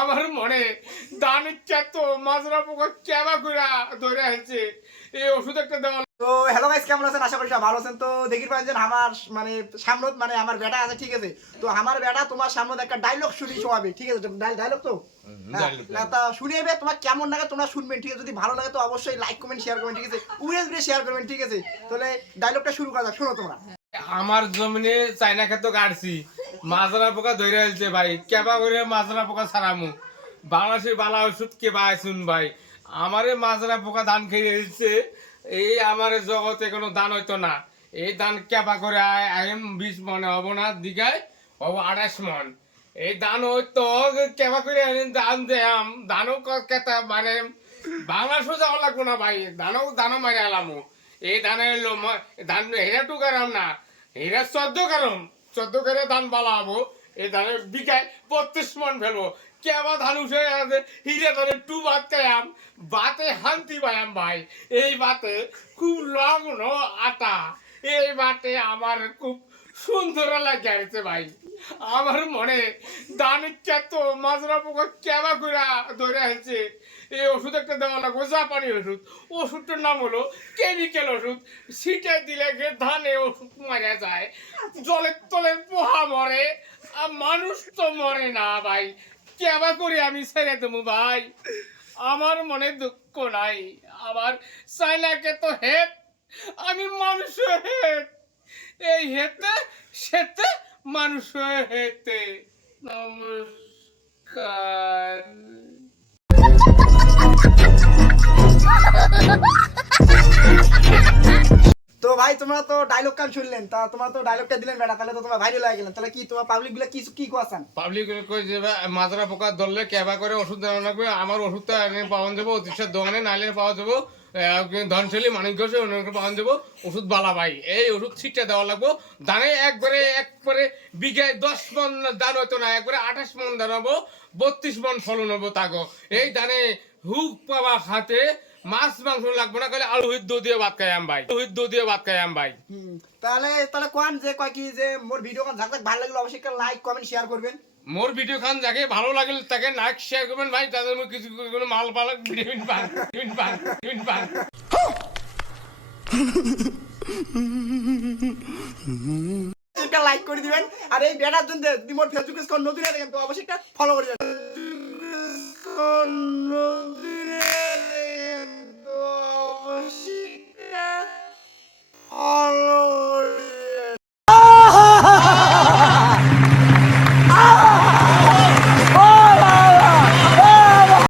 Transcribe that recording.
আমার মনে দান ইচ্ছা তো মাজরা পোকা কেবা করে ধরে আছে এই ওষুধ একটা দেওয়া। তো হ্যালো গাইস, কেমন আছেন? আশা করি সবাই ভালো আছেন। তো দেখি পাচ্ছেন আমার মানে সামনে মানে আমার বেটা আছে, ঠিক আছে? তো আমার বেটা তোমার সামনে একটা ডায়লগ শুনি শোনাবে, ঠিক আছে? ডায়লগ তো না তা শুনিয়ে তোমার কেমন লাগে তোমরা শুনবেন, ঠিক আছে? যদি ভালো লাগে তো অবশ্যই লাইক কমেন্ট শেয়ার করবেন, ঠিক আছে? উড়ে শেয়ার করবেন, ঠিক আছে? তাহলে ডায়লগটা শুরু করা যাক, শোনো তোমরা। আমার জমিনে চাইনা খেত কাটছি, মাজরা পোকা ধরে আছে ভাই, কেবা করে মাজরা পোকা ছাড়ামু। বাংলাদেশের বালা ওষুধ কেবা আইসুন ভাই, আমারে মাজরা পোকা ধান খেয়ে এসেছে। এই আমার জগতে কোনো দান হইতো না, এই দান কেবা করে আইম 20 মনে হব না, দিঘায় হব 28 মন। এই দান হইতো কেবা করে দান দেয়াম, দানও কেতা মানে বাংলাদেশও যাওয়া লাগবো না ভাই, দানও মারে আলামু। এই ধানে এলো ধান হেরা টুকারাম না, হেরা 14 কারম 14 করে ধান বালা হবো। এই ধানের বিঘায় 35 মন ফেলবো। কেবা ধান উঠে আছে, হিরে ধানে টু ভাত খাইয়াম, বাতে শান্তি পাইয়াম ভাই। এই বাতে খুব লগ্ন আটা, এই বাতে আমার খুব সুন্দর লাগে আছে ভাই। আমার মনে দান ইচ্ছা তো মাজরা পোকা কেবা করে ধরে আছে এই ওষুধ একটা দেওয়া লাগবে, জাপানি ওষুধ। ওষুধটার নাম হলো কেমিক্যাল ওষুধ। ছিটাই দিলে ধানে ওষুধ মারা যায়, জলের তলের পোহা মরে, আর মানুষ তো মরে না ভাই। কেবা করে আমি ছেড়ে দেবো ভাই, আমার মনে দুঃখ নাই। আমার চাইনাকে তো হেত, আমি মানুষ হেত, এই হেতে সেতে মানুষ হেতে। নমস্কার। তো ভাই তোমরা তো ডায়লগ কান শুনলেন, তা তোমরা তো ডায়লগটা দিলেন বেটা, তাহলে তো তোমরা ভাইরাল হয়ে গেলেন। তাহলে কি তোমার পাবলিক গুলা কি কি কোয়াছেন? পাবলিক কই যে মাজরা পোকা ধরলে কেবা করে ওষুধ দেওয়া লাগবে। আমার ওষুধটা এনে পাওয়া যাবো অতিশের দোকানে, নাইলে পাওয়া যাবো ধনশালী মানিক ঘোষে অন্যকে পাওয়া যাবো। ওষুধ বালা ভাই, এই ওষুধ ছিটটা দেওয়া লাগবো ধানে। একবারে বিঘায় 10 মন ধান হইতো না, একবারে 28 মন ধান হবো, 32 মন ফলন হবো তাগো। এই ধানে হুক পাবা খাতে মাছ মাংস লাগবো না, খালি আলু হিদ্দ দিয়ে ভাত খাইয়াম ভাই, হিদ্দ দিয়ে ভাত খাইয়াম ভাই। তাহলে তাহলে কোন যে কয় কি যে মোর ভিডিও কোন ঝাক ভালো লাগলো অবশ্যই একটা লাইক কমেন্ট শেয়ার করবেন। মোর ভিডিও খান যাকে ভালো লাগে তাকে লাইক শেয়ার করবেন ভাই, তাদের কিছু কোনো মাল পালাক ভিটামিন পান, ভিটামিন পান। একটা লাইক করে দিবেন, আর এই বেটার জন্য যদি মোর ফেসবুক নতুন হয়ে থাকেন তো অবশ্যই একটা ফলো করে দেবেন।